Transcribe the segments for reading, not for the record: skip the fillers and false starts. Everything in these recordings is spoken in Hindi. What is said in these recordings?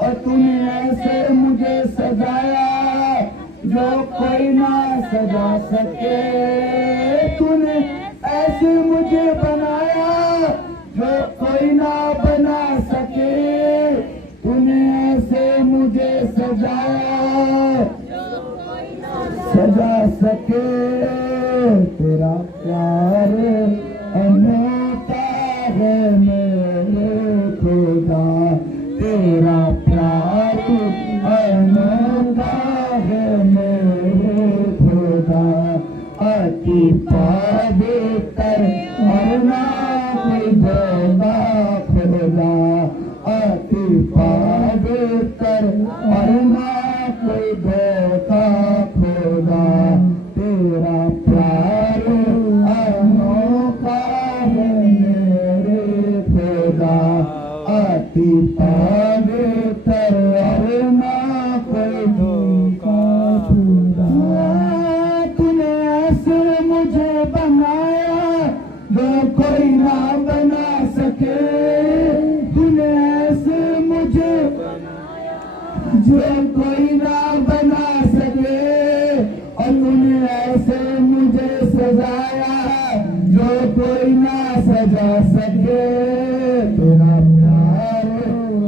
और तूने ऐसे मुझे सजाया जो कोई ना सजा सके। तूने ऐसे मुझे बनाया जो कोई ना बना सके। तूने ऐसे मुझे सजाया सजा सके। तेरा प्यार अनोखा है मेरे खुदा, तेरा प्यार अनोखा है मेरे खुदा। अति पवित्र और ना कोई धोखा खुदा, अति पवित्र और ना कोई धोखा खुदा। तेरा प्यार अनोखा है मेरे खुदा, अति पवित्र और ना कोई धोखा खुदा। तूने ऐसे मुझे बनाया जो कोई ना बना सके। तूने ऐसे मुझे जो कोई ना बना सके। और तूने ऐसे मुझे सजाया जो कोई ना सजा सके। तेरा प्यार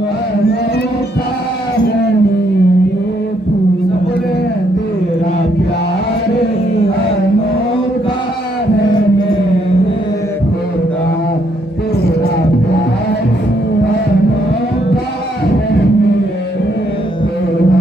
अनोखा है मेरे खुदा, बोले तेरा प्यार अनोखा है मेरे खुदा। तेरा प्यार अनोखा है मेरे खुदा।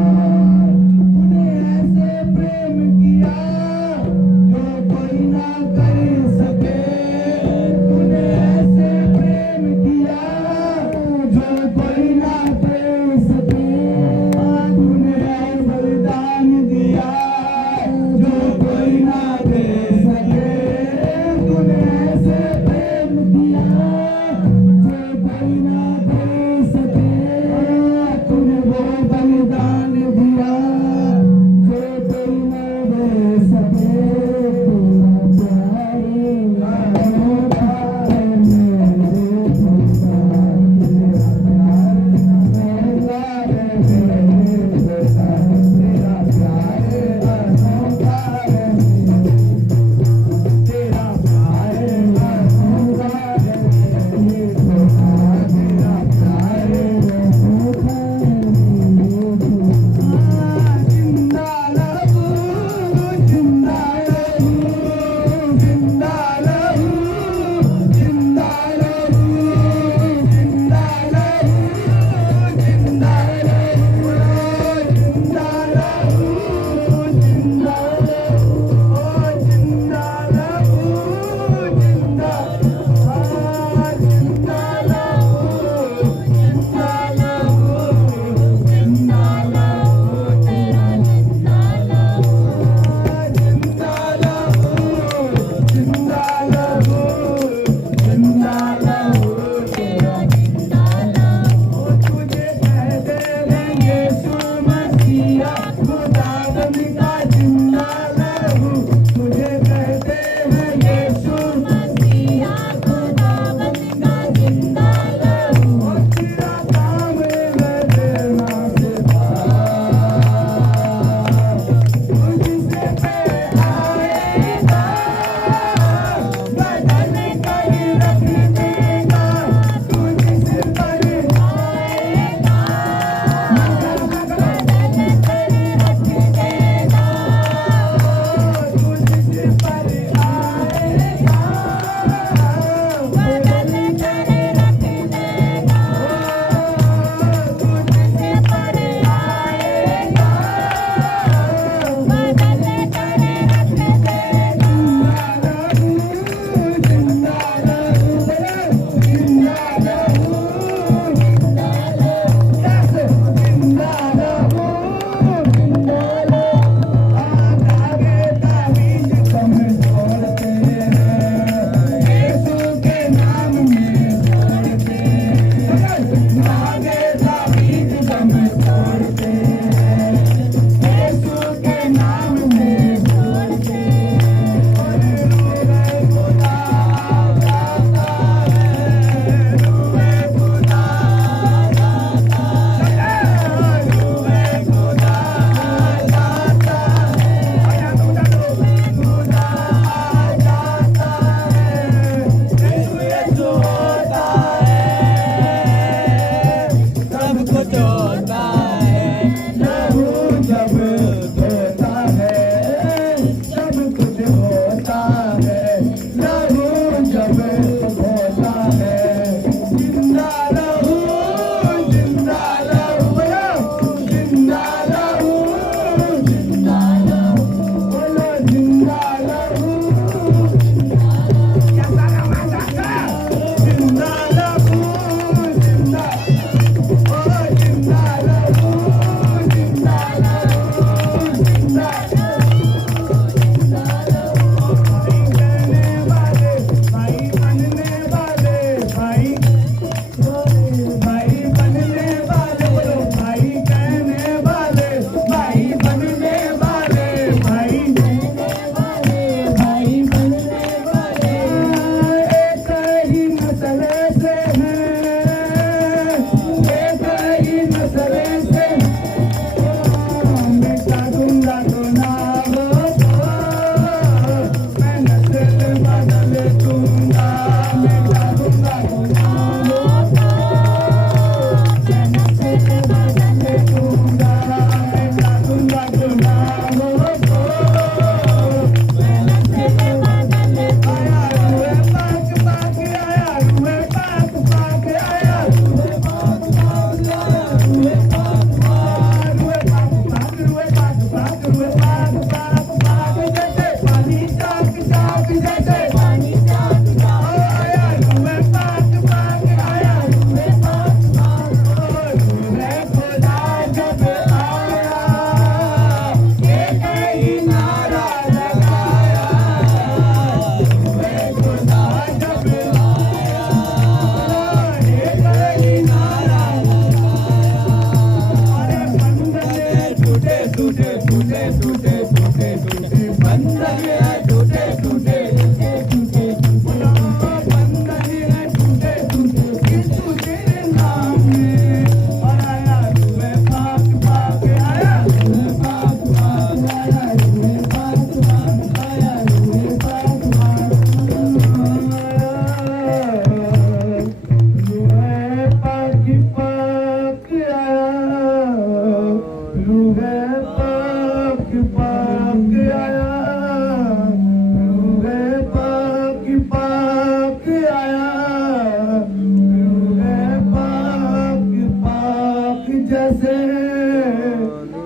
जैसे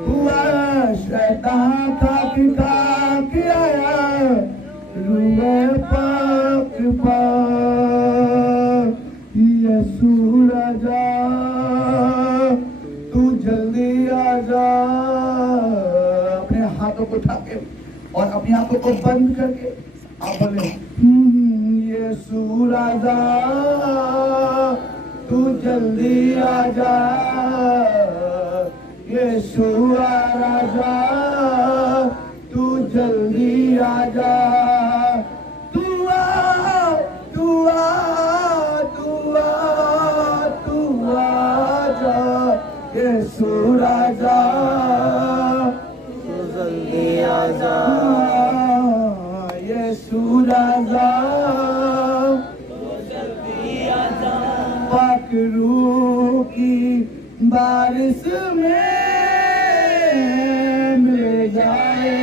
हुआ शैतान खाक खाक आया रूए पाक पाक यीशु राजा तू जल्दी आजा। अपने हाथों को उठा के और अपनी आंखों को बंद करके आप बोले यीशु राजा तू जल्दी आजा। यीशु राजा तू जल्दी आजा। तू आ तू आ तू आ तू आजा। यीशु राजा तू जल्दी आजा। यीशु राजा पाक रूह की बारिश में मिल जाए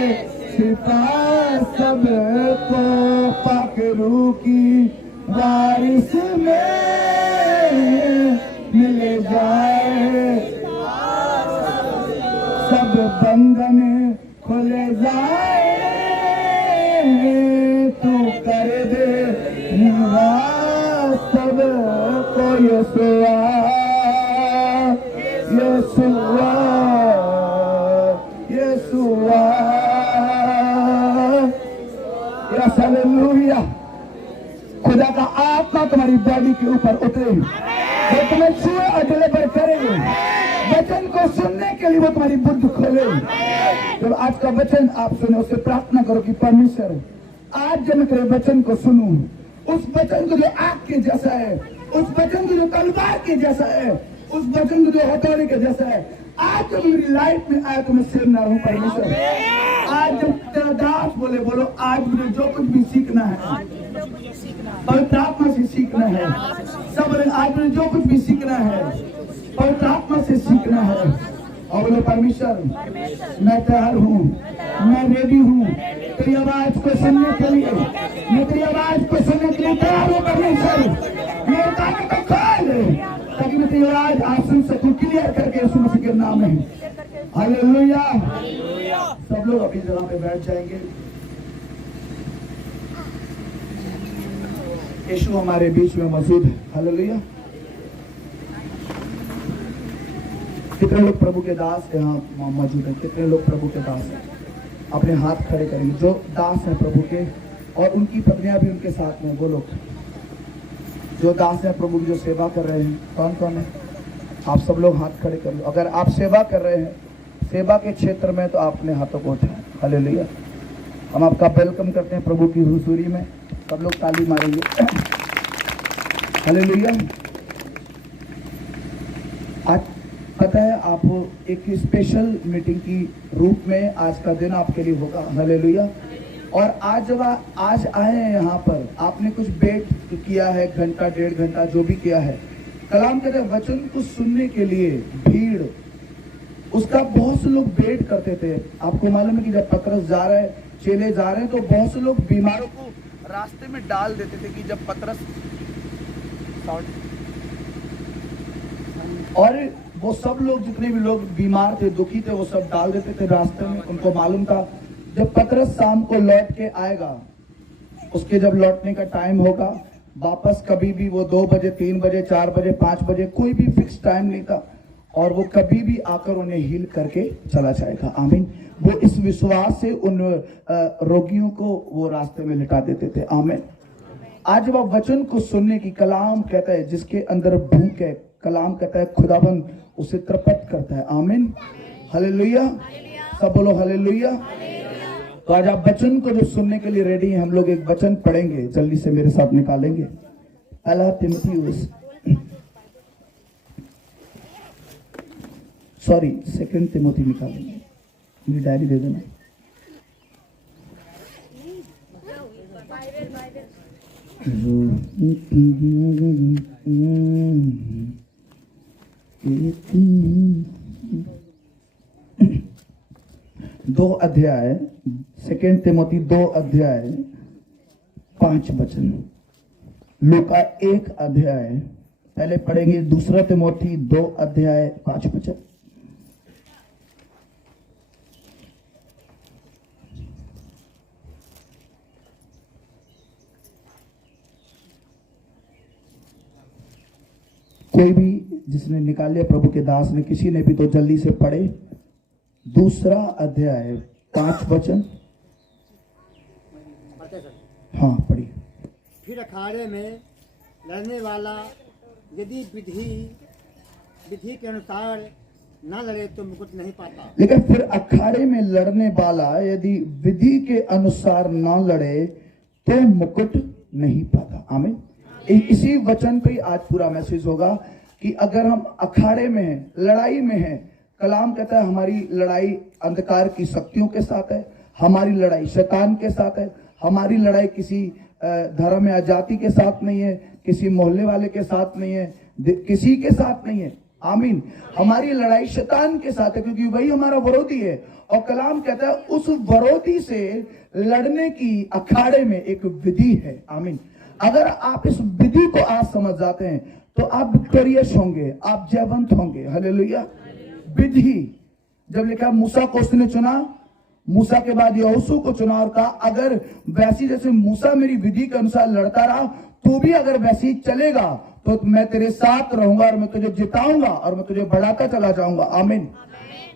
शिफा सबको। पाक रूह की बारिश में मिल जाए सब बंधन खुल जाए। तू कर दे सब को यीशुआ यीशुआ यीशुआ। Yes hallelujah. खुदा का आत्मा तुम्हारी बॉडी के ऊपर उतरे, वो तुम्हें छुए और डिलीवर करे। वचन को सुनने के लिए वो तुम्हारी बुद्धि खोले। जब आज का वचन आप सुने उससे प्रार्थना करो कि परमेश्वर आज जब मैं तेरे वचन को सुनूं, उस वचन को जो आग के जैसा है, उस वचन को जो तलवार के जैसा है, उस वचन को जो हथौड़े के जैसा है, आज जब मेरी लाइफ में आया तो मैं सिर ना रहूं परमेश्वर। आज जब तेरा दास बोले बोलो आज मुझे जो कुछ भी सीखना है पवित्र आत्मा से सीखना है। सब बोले आज मुझे जो कुछ भी सीखना है पवित्र आत्मा से सीखना है। और बोले परमेश्वर मैं तैयार हूँ, मैं रेडी हूँ तेरी आवाज को सुनने के लिए। मैं तेरी आवाज को सुनने के लिए तैयार हूँ परमेश्वर। मेरे कानों को खोल ताकि मैं तेरी आवाज आज सुन सकूं क्लियर करके यीशु मसीह के नाम में। हालेलुया। सब लोग अपनी जगह पे बैठ जाएंगे। यीशु हमारे बीच में मौजूद है। हालेलुया। कितने लोग प्रभु के दास यहाँ मौजूद हैं? कितने लोग प्रभु के दास हैं? अपने हाथ खड़े करेंगे जो दास हैं प्रभु के, और उनकी पत्नियां भी उनके साथ में। वो लोग जो दास हैं प्रभु की, जो सेवा कर रहे हैं, कौन कौन है? आप सब लोग हाथ खड़े कर लो। अगर आप सेवा कर रहे हैं, सेवा के क्षेत्र में, तो आप अपने हाथों को उठाएं। हालेलुया। हम आपका वेलकम करते हैं प्रभु की हुजूरी में। सब लोग ताली मारेंगे। हालेलुया। आज पता है आप एक स्पेशल मीटिंग की रूप में आज का दिन आपके लिए होगा। हालेलुया। और आज जब आज आए हैं यहाँ पर, आपने कुछ वेट किया है, घंटा डेढ़ घंटा जो भी किया है। कलाम कहते हैं वचन को सुनने के लिए भीड़ उसका बहुत से लोग वेट करते थे। आपको मालूम है कि जब पतरस जा रहे हैं, चेले जा रहे हैं, तो बहुत से लोग बीमारों को रास्ते में डाल देते थे कि जब पतरस, और वो सब लोग जितने भी लोग बीमार थे, दुखी थे, वो सब डाल देते थे रास्ते में। उनको मालूम था जब पतरस शाम को लौट के आएगा, उसके जब लौटने का टाइम होगा वापस, कभी भी वो 2 बजे 3 बजे 4 बजे 5 बजे, कोई भी फिक्स टाइम नहीं था, और वो कभी भी आकर उन्हें हील करके चला जाएगा। आमीन। वो इस विश्वास से उन रोगियों को वो रास्ते में लिटा देते थे। आमीन। आज जब आप वचन को सुनने की, कलाम कहता है जिसके अंदर भूख है, कलाम कहता है खुदाबंद उसे तृप्त करता है। आमीन। हालेलुया। सब बोलो हालेलुया। तो आज आप वचन को जो सुनने के लिए रेडी हैं, हम लोग एक वचन पढ़ेंगे, जल्दी से मेरे साथ निकालेंगे। पहला तीमुथियुस, सॉरी 2 तीमुथी निकालेंगे। मेरी डायरी दे देना। दो अध्याय 2 तीमुथी 2 अध्याय 5 वचन। लूका 1 अध्याय, पहले पढ़ेंगे 2 तीमुथी 2 अध्याय 5 वचन। कोई भी जिसने निकाले प्रभु के दास ने, किसी ने भी, तो जल्दी से पढ़े 2 अध्याय 5 वचन। हाँ पढ़िए। फिर अखाड़े में लड़ने वाला यदि विधि के अनुसार ना लड़े तो मुकुट नहीं पाता। लेकिन फिर अखाड़े में लड़ने वाला यदि विधि के अनुसार ना लड़े तो मुकुट नहीं पाता। आमीन। इसी वचन पे आज पूरा मैसेज होगा कि अगर हम अखाड़े में हैं, लड़ाई में हैं, कलाम कहता है हमारी लड़ाई अंधकार की शक्तियों के साथ है, हमारी लड़ाई शैतान के साथ है, हमारी लड़ाई किसी धर्म या जाति के साथ नहीं है, किसी मोहल्ले वाले के साथ नहीं है, किसी के साथ नहीं है। आमीन। हमारी लड़ाई शैतान के साथ है, क्योंकि वही हमारा विरोधी है। और कलाम कहता है उस विरोधी से लड़ने की अखाड़े में एक विधि है। आमीन। अगर आप इस विधि को आज समझ जाते हैं तो आप विक्टोरियस होंगे, आप जयवंत होंगे। हालेलुया। विधि, जब लिखा मूसा को उसने चुना, मूसा के बाद यहोशू को चुना और कहा अगर वैसी जैसे मूसा मेरी विधि के अनुसार लड़ता रहा तो भी अगर वैसी चलेगा तो मैं तेरे साथ रहूंगा और मैं तुझे जिताऊंगा और मैं तुझे बढ़ाता चला जाऊंगा। आमीन।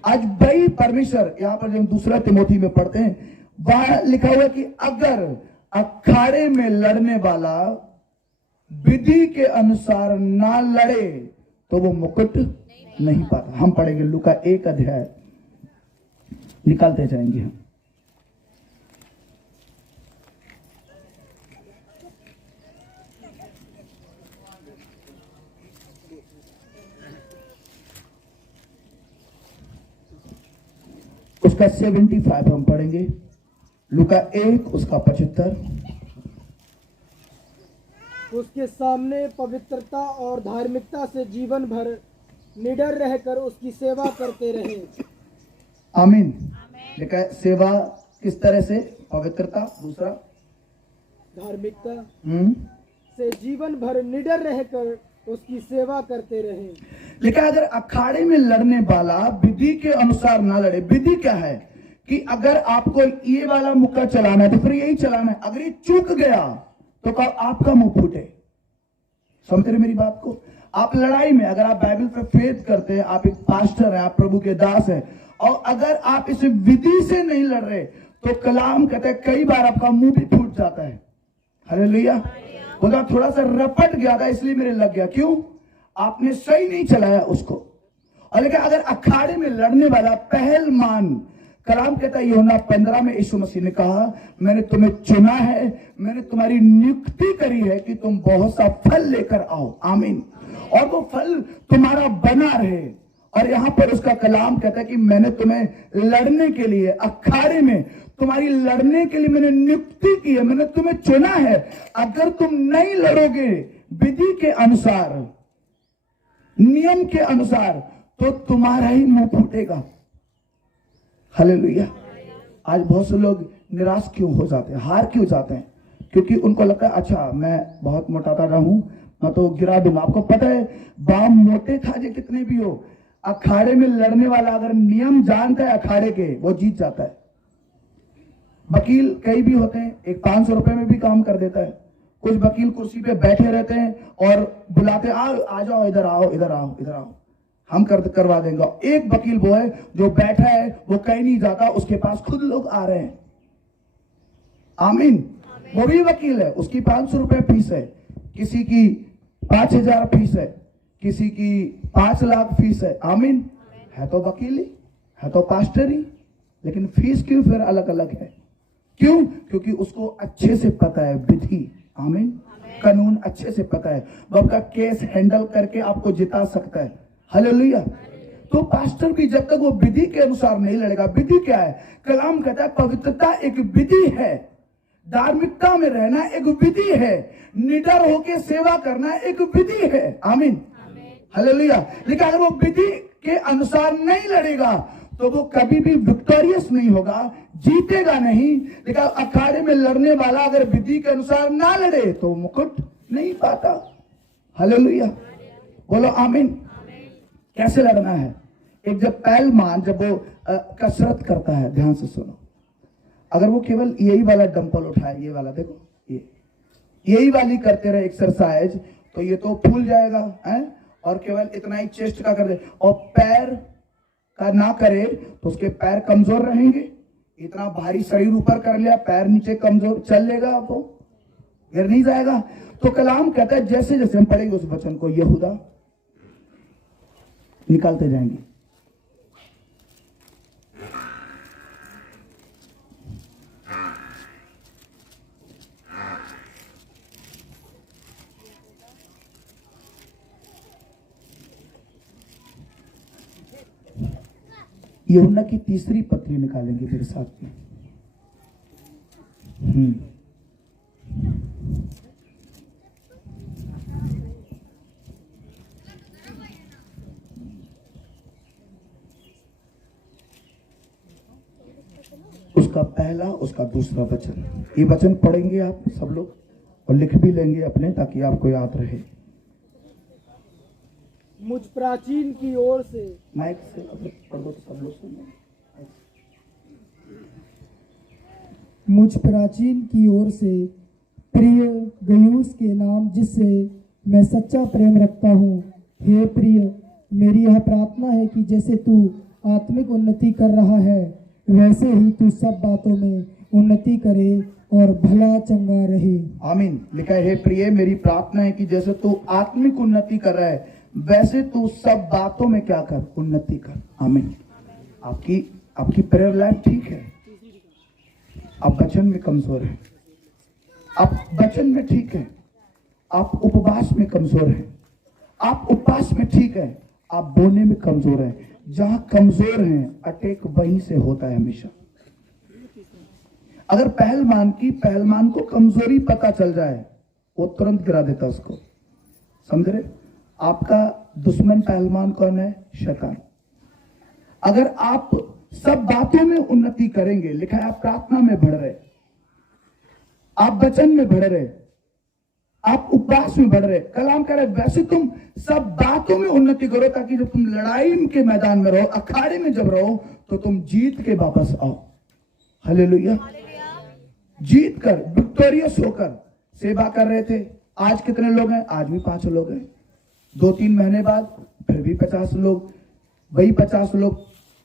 आज भाई परमेश्वर, यहां पर जब हम 2 तिमोथी में पढ़ते हैं, वहां लिखा हुआ कि अगर अखाड़े में लड़ने वाला विधि के अनुसार ना लड़े तो वो मुकुट नहीं पाता। हम पढ़ेंगे लूका 1 अध्याय, निकालते जाएंगे हम। उसका 75 हम पढ़ेंगे, लूका 1 उसका 75। उसके सामने पवित्रता और धार्मिकता से जीवन भर निडर रहकर उसकी सेवा करते रहे। आमीन। लिखा है सेवा किस तरह से? पवित्रता, दूसरा धार्मिकता से जीवन भर निडर रहकर उसकी सेवा करते रहे। लिखा अगर अखाड़े में लड़ने वाला विधि के अनुसार ना लड़े। विधि क्या है कि अगर आपको ये वाला मुक्का चलाना है तो फिर यही चलाना है। अगर ये चूक गया तो आपका मुंह फूटे। समझ रहे मेरी बात को? आप लड़ाई में, अगर आप बाइबल पे फेथ करते हैं, आप एक पास्टर हैं, आप प्रभु के दास हैं, और अगर आप इस विधि से नहीं लड़ रहे तो कलाम कहता है कई बार आपका मुंह भी फूट जाता है। हालेलुया। बोला थोड़ा सा रपट गया था इसलिए मेरे लग गया। क्यों? आपने सही नहीं चलाया उसको। और लेकिन अगर अखाड़े में लड़ने वाला पहलवान, कलाम कहता है यूहन्ना 15 में यीशु मसीह ने कहा मैंने तुम्हें चुना है, मैंने तुम्हारी नियुक्ति करी है कि तुम बहुत सा फल लेकर आओ। आमीन। और वो फल तुम्हारा बना रहे। और यहां पर उसका कलाम कहता है कि मैंने तुम्हें लड़ने के लिए, अखाड़े में तुम्हारी लड़ने के लिए मैंने नियुक्ति की है, मैंने तुम्हें चुना है। अगर तुम नहीं लड़ोगे विधि के अनुसार, नियम के अनुसार, तो तुम्हारा ही मुंह फूटेगा। हालेलुया। आज बहुत से लोग निराश क्यों हो जाते हैं, हार क्यों जाते हैं? क्योंकि उनको लगता है अच्छा मैं बहुत मोटाता रहूं मैं तो गिरा दूंगा। आपको पता है बाम मोटे खाजे कितने भी हो, अखाड़े में लड़ने वाला अगर नियम जानता है अखाड़े के, वो जीत जाता है। वकील कई भी होते हैं, एक 500 रुपए में भी काम कर देता है। कुछ वकील कुर्सी पे बैठे रहते हैं और बुलाते आ जाओ, इधर आओ, इधर आओ, इधर आओ, हम करवा देंगे। एक वकील वो है जो बैठा है, वो कहीं नहीं जाता, उसके पास खुद लोग आ रहे हैं। आमीन। वो भी वकील है, उसकी 500 रुपए फीस है, किसी की 5000 फीस है, किसी की 5 लाख फीस है। आमीन। है तो वकील ही, है तो पास्टर ही, लेकिन फीस क्यों फिर अलग अलग है? क्यों? क्योंकि उसको अच्छे से पता है विधि। आमीन। कानून अच्छे से पता है, वो आपका केस हैंडल करके आपको जिता सकता है। हालेलुया। तो पास्टर भी जब तक वो विधि के अनुसार नहीं लड़ेगा, विधि क्या है? कलाम कहता है पवित्रता एक विधि है, धार्मिकता में रहना एक विधि है, निडर होकर सेवा करना एक विधि है। आमीन। हालेलुया। लेकिन अगर वो विधि के अनुसार नहीं लड़ेगा तो वो कभी भी विक्टोरियस नहीं होगा, जीतेगा नहीं। लेकिन अखाड़े में लड़ने वाला अगर विधि के अनुसार ना लड़े तो मुकुट नहीं पाता। हालेलुया। बोलो आमीन। कैसे लड़ना है? एक जब पहलवान जब वो कसरत करता है, ध्यान से सुनो, अगर वो केवल यही वाला डंपल उठाए, ये वाला देखो, यही वाली करते रहे एक्सरसाइज, तो ये तो फूल जाएगा है, और केवल इतना ही चेस्ट का कर दे और पैर का ना करे तो उसके पैर कमजोर रहेंगे। इतना भारी शरीर ऊपर कर लिया, पैर नीचे कमजोर, चल लेगा वो, गिर नहीं जाएगा। तो कलाम कहता है जैसे जैसे हम पढ़ेंगे उस वचन को यहूदा निकालते जाएंगे। यूहन्ना की तीसरी पत्री निकालेंगे मेरे साथ में। उसका पहला उसका दूसरा वचन, ये वचन पढ़ेंगे आप सब लोग और लिख भी लेंगे अपने, ताकि आपको याद रहे। मुझ प्राचीन की ओर से, माइक से पढ़ दो तो सब लोग सुने। मुझ प्राचीन की ओर से प्रिय गयूस के नाम जिससे मैं सच्चा प्रेम रखता हूँ, हे प्रिय, मेरी यह प्रार्थना है कि जैसे तू आत्मिक उन्नति कर रहा है वैसे ही तू सब बातों में उन्नति करे और भला चंगा रहे। आमीन। लिखा है, हे प्रिय, मेरी प्रार्थना है कि जैसे तू आत्मिक उन्नति कर रहा है वैसे तू सब बातों में क्या कर, उन्नति कर। आमीन। आपकी प्रेयर लाइफ ठीक है, आप वचन में कमजोर हैं, आप वचन में ठीक है, आप उपवास में कमजोर हैं, आप उपवास में ठीक है, आप बोलने में कमजोर हैं। जहां कमजोर हैं अटैक वहीं से होता है हमेशा। अगर पहलवान को कमजोरी पता चल जाए वो तुरंत गिरा देता उसको, समझ रहे? आपका दुश्मन पहलवान कौन है? शैतान। अगर आप सब बातों में उन्नति करेंगे, लिखा है आप प्रार्थना में बढ़ रहे, आप वचन में बढ़ रहे, आप उपवास में बढ़ रहे, कलाम कह रहे, वैसे तुम सब बातों में उन्नति करो ताकि जब तुम लड़ाई के मैदान में रहो, अखाड़े में जब रहो तो तुम जीत के वापस आओ। हालेलुया। जीत कर, विक्टोरियस होकर सेवा कर रहे थे। आज कितने लोग हैं? आज भी 5 लोग हैं। 2-3 महीने बाद फिर भी 50 लोग, वही 50 लोग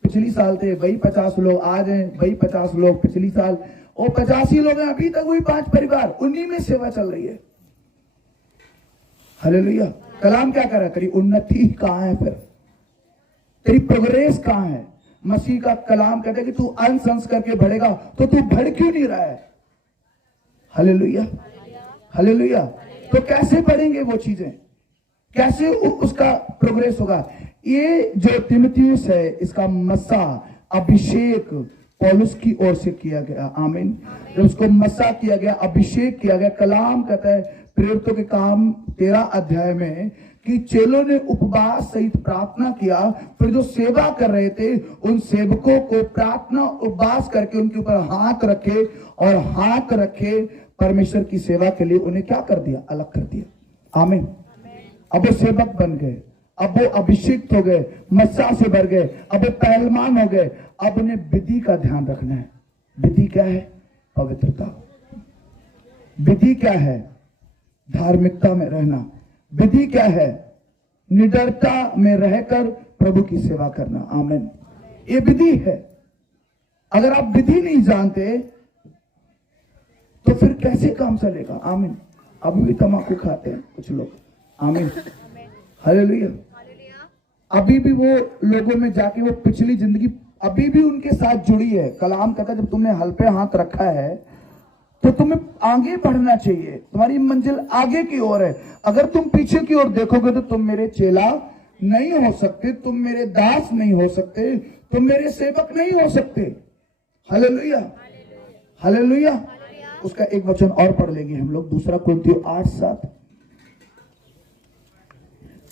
पिछली साल थे, वही 50 लोग आज हैं, वही 50 लोग पिछली साल, और 50 ही लोग हैं अभी तक, वही 5 परिवार, उन्हीं में सेवा चल रही है। हालेलुया। कलाम क्या कर रहा है? तेरी उन्नति कहां है? फिर तेरी प्रोग्रेस कहां है? मसीह का कलाम कहता है कि तू अनसंस करके बढ़ेगा, तो तू बढ़ क्यों नहीं रहा है? Hallelujah, hallelujah. तो कैसे बढ़ेंगे वो चीजें, कैसे उसका प्रोग्रेस होगा? ये जो तीमुथियुस है, इसका मसा अभिषेक पौलुस की ओर से किया गया। आमीन। जब उसको मसा किया गया, अभिषेक किया गया, कलाम कहता है प्रेरितों के काम 13 अध्याय में कि चेलों ने उपवास सहित प्रार्थना किया। फिर जो सेवा कर रहे थे उन सेवकों को प्रार्थना उपवास करके उनके ऊपर हाथ रखे, और हाथ रखे परमेश्वर की सेवा के लिए उन्हें क्या कर दिया? अलग कर दिया। आमीन। अब वो सेवक बन गए, अब वो अभिषेक हो गए, मस्सा से भर गए, अब वो पहलवान हो गए। अब उन्हें विधि का ध्यान रखना है। विधि क्या है? पवित्रता। विधि क्या है? धार्मिकता में रहना। विधि क्या है? निडरता में रहकर प्रभु की सेवा करना। आमीन। ये विधि है। अगर आप विधि नहीं जानते तो फिर कैसे काम चलेगा? आमीन। अभी भी तंबाकू खाते हैं कुछ लोग। आमीन। हालेलुया। अभी भी वो लोगों में जाके वो पिछली जिंदगी अभी भी उनके साथ जुड़ी है। कलाम कहता है जब तुमने हल पे हाथ रखा है तो तुम्हें आगे बढ़ना चाहिए, तुम्हारी मंजिल आगे की ओर है। अगर तुम पीछे की ओर देखोगे तो तुम मेरे चेला नहीं हो सकते, तुम मेरे दास नहीं हो सकते, तुम मेरे सेवक नहीं हो सकते। Hallelujah, hallelujah. उसका एक वचन और पढ़ लेंगे हम लोग, 2 कुरिन्थियों 8:7।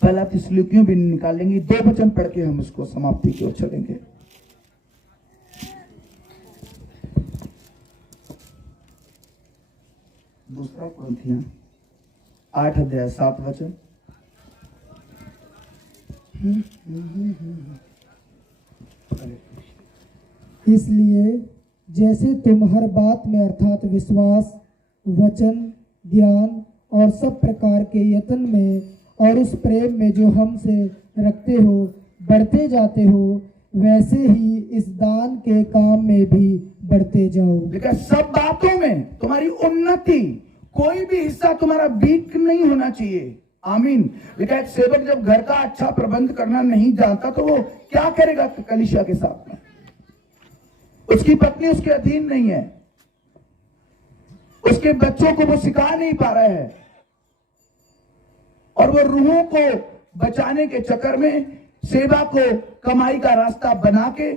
पहला थिस्सलुनीकियों भी निकालेंगे। 2 वचन पढ़ के हम इसको समाप्ति की ओर चलेंगे। दूसरा कुरिन्थियों 8 अध्याय 7 वचन। इसलिए जैसे तुम हर बात में अर्थात विश्वास, वचन, ज्ञान और सब प्रकार के यत्न में और उस प्रेम में जो हमसे रखते हो बढ़ते जाते हो, वैसे ही इस दान के काम में भी बढ़ते जाओ। देखा, सब बातों में तुम्हारी उन्नति, कोई भी हिस्सा तुम्हारा वीक नहीं होना चाहिए। आमीन। देखा, एक सेवक जब घर का अच्छा प्रबंध करना नहीं जानता तो वो क्या करेगा कलीसिया के साथ में? उसकी पत्नी उसके अधीन नहीं है, उसके बच्चों को वो सिखा नहीं पा रहा है, और वो रूहों को बचाने के चक्कर में सेवा को कमाई का रास्ता बना के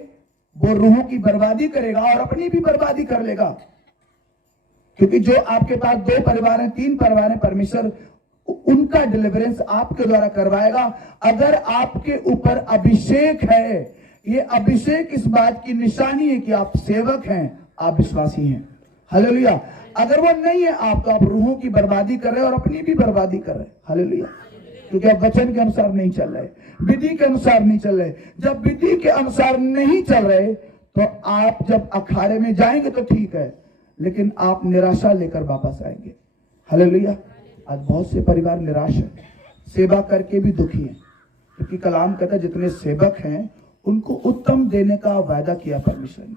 वो रूहों की बर्बादी करेगा और अपनी भी बर्बादी कर लेगा। क्योंकि जो आपके पास 2 परिवार हैं, 3 परिवार हैं, परमेश्वर उनका डिलीवरेंस आपके द्वारा करवाएगा। अगर आपके ऊपर अभिषेक है, ये अभिषेक इस बात की निशानी है कि आप सेवक हैं, आप विश्वासी हैं। हालेलुया। अगर वो नहीं है आप, तो आप रूहों की बर्बादी कर रहे हैं और अपनी भी बर्बादी कर रहे हैं। हालेलुया। क्योंकि आप वचन के अनुसार नहीं चल रहे, विधि के अनुसार नहीं चल रहे। जब विधि के अनुसार नहीं चल रहे तो आप जब अखाड़े में जाएंगे तो ठीक है, लेकिन आप निराशा लेकर वापस आएंगे। हालेलुया। आज बहुत से परिवार निराश है, सेवा करके भी दुखी हैं, क्योंकि कलाम कहता है जितने सेवक हैं उनको उत्तम देने का वायदा किया परमेश्वर ने।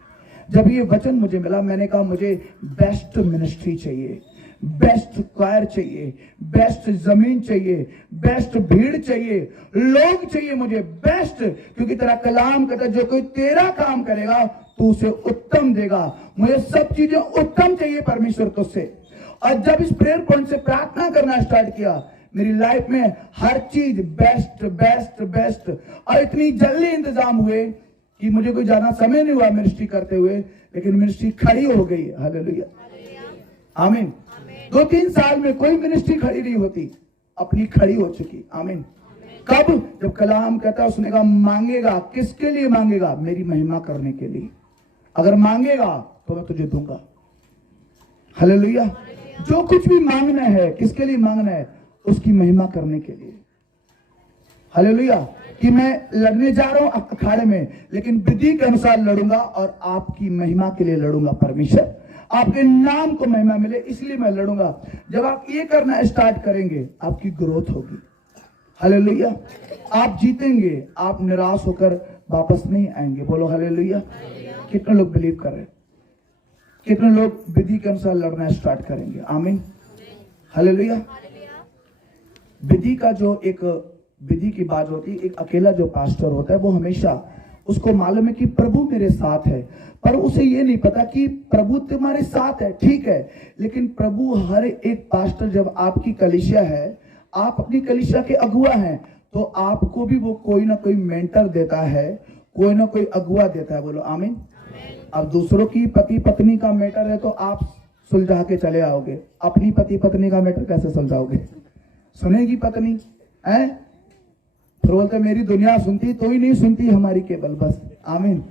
जब ये वचन मुझे मिला, मैंने कहा मुझे बेस्ट मिनिस्ट्री चाहिए, बेस्ट क्वायर चाहिए, बेस्ट जमीन चाहिए, बेस्ट भीड़ चाहिए, लोग चाहिए मुझे बेस्ट। क्योंकि तेरा कलाम कहता है जो कोई तेरा काम करेगा तू उसे उत्तम देगा। मुझे सब चीजें उत्तम चाहिए परमेश्वर तुझसे। और जब इस प्रेयर पॉइंट से प्रार्थना करना स्टार्ट किया, मेरी लाइफ में हर चीज बेस्ट बेस्ट बेस्ट, और इतनी जल्दी इंतजाम हुए कि मुझे कोई ज्यादा समय नहीं हुआ मिनिस्ट्री करते हुए, लेकिन मिनिस्ट्री खड़ी हो गई। हालेलुया। आमीन। 2-3 साल में कोई मिनिस्ट्री खड़ी नहीं होती, अपनी खड़ी हो चुकी। आमीन। कब? जब कलाम कहता है, उसने कहा मांगेगा, किसके लिए मांगेगा? मेरी महिमा करने के लिए। अगर मांगेगा तो मैं तुझे दूंगा। हालेलुया। जो कुछ भी मांगना है, किसके लिए मांगना है? उसकी महिमा करने के लिए। हालेलुया। कि मैं लड़ने जा रहा हूं अखाड़े में, लेकिन विधि के अनुसार लड़ूंगा और आपकी महिमा के लिए लड़ूंगा। परमेश्वर आपके नाम को महिमा मिले, इसलिए मैं लड़ूंगा। जब आप ये करना स्टार्ट करेंगे, आपकी ग्रोथ होगी। हालेलुया। आप जीतेंगे, आप निराश होकर वापस नहीं आएंगे। बोलो हालेलुया। कितने लोग बिलीव कर रहे हैं? कितने लोग विधि के अनुसार लड़ना स्टार्ट करेंगे? आमीन। हालेलुया। विधि का जो एक विधि की बात होती है, एक अकेला जो पास्टर होता है वो हमेशा उसको मालूम है कि प्रभु मेरे साथ है, पर उसे ये नहीं पता कि प्रभु तुम्हारे साथ है। ठीक है, लेकिन प्रभु हर एक पास्टर, जब आपकी कलीसिया है, आप अपनी कलीसिया के अगुआ हैं, तो आपको भी वो कोई ना कोई मेंटर देता है, कोई ना कोई अगुआ देता है। बोलो आमीन। अब दूसरों की पति पत्नी का मैटर है तो आप सुलझा के चले आओगे, अपनी पति पत्नी का मैटर कैसे सुलझाओगे? सुनेगी पत्नी है, फिर बोलते मेरी दुनिया सुनती, तो ही नहीं सुनती हमारी केवल बस। आमीन।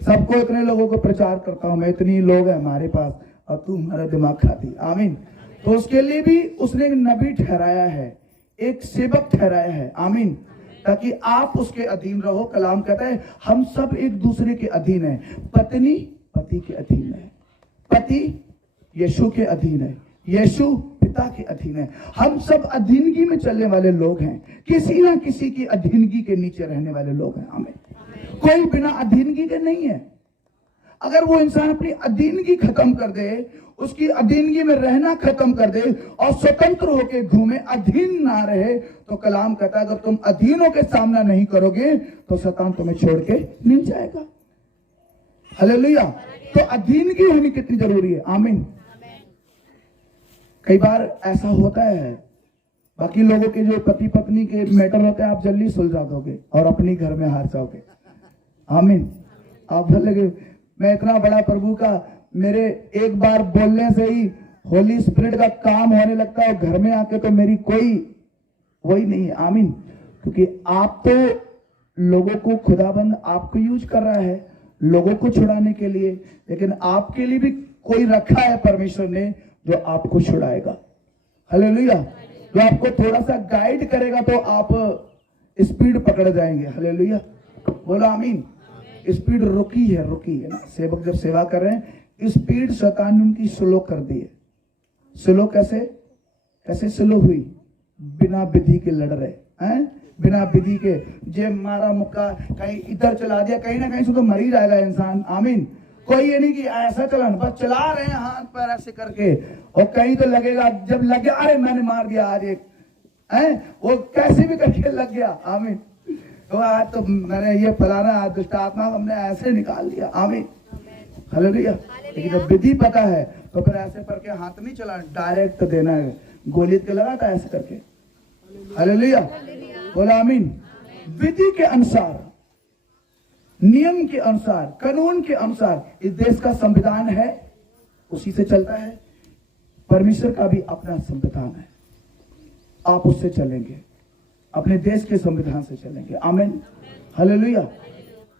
सबको इतने लोगों को प्रचार करता हूं मैं, इतनी लोग हैं हमारे पास और तू हमारा दिमाग खाती। आमीन। तो उसके लिए भी उसने एक नबी ठहराया है, एक सेवक ठहराया है। आमीन। ताकि आप उसके अधीन रहो। कलाम कहता है हम सब एक दूसरे के अधीन है। पत्नी पति के अधीन है, पति यीशु के अधीन है, यीशु पिता के अधीन है। हम सब अधीनगी में चलने वाले लोग हैं, किसी ना किसी की अधीनगी के नीचे रहने वाले लोग हैं। आमीन। कोई बिना अधीनगी के नहीं है। अगर वो इंसान अपनी अधीनगी खत्म कर दे, उसकी अधीनगी में रहना खत्म कर दे और स्वतंत्र होकर घूमे, अधीन ना रहे, तो कलाम कहता है अगर तुम अधीनों के सामना नहीं करोगे तो शैतान तुम्हें छोड़ के नहीं जाएगा। हालेलुया। तो अधीनगी होनी कितनी जरूरी है। आमीन। कई बार ऐसा होता है, बाकी लोगों के जो पति पत्नी के मैटर होते हैं आप जल्दी सुलझा दोगे और अपनी घर में हार जाओगे। आमीन। आप बोलेंगे मैं इतना बड़ा प्रभु का, मेरे एक बार बोलने से ही होली स्पिरिट का काम होने लगता है, घर में आके तो मेरी कोई वही नहीं है। आमीन। क्योंकि आप तो लोगों को, खुदाबंद आपको यूज कर रहा है लोगों को छुड़ाने के लिए, लेकिन आपके लिए भी कोई रखा है परमेश्वर ने जो आपको छुड़ाएगा। हालेलुया। जो आपको थोड़ा सा गाइड करेगा तो आप स्पीड पकड़ जाएंगे। हालेलुया। बोलो आमीन। स्पीड रुकी है ना। सेवक जब सेवा कर रहे हैं, स्पीड शैतान ने उनकी स्लो कर दी है। स्लो कैसे स्लो हुई? बिना विधि के लड़ रहे हैं, बिना विधि के। जे मारा मुक्का कहीं इधर चला दिया, कहीं ना कहीं से तो मर ही जाएगा इंसान। आमीन। कोई ये नहीं कि ऐसा चलन, बस चला रहे हैं हाथ पैर ऐसे करके, और कहीं तो लगेगा, जब लग गया अरे मैंने मार दिया आज एक, वो कैसे भी करके लग गया। आमीन। तो आज तो मैंने ये फलाना, आज दुष्ट आत्मा हमने ऐसे निकाल दिया। आमीन। हालेलुया। लेकिन जब विधि पता है तो फिर ऐसे करके हाथ नहीं चला, डायरेक्ट देना है, गोली के लगाता है ऐसे करके। हालेलुया। बोला आमीन। विधि के अनुसार, नियम के अनुसार, कानून के अनुसार इस देश का संविधान है, उसी से चलता है। परमेश्वर का भी अपना संविधान है, आप उससे चलेंगे, अपने देश के संविधान से चलेंगे। आमीन। हालेलुया।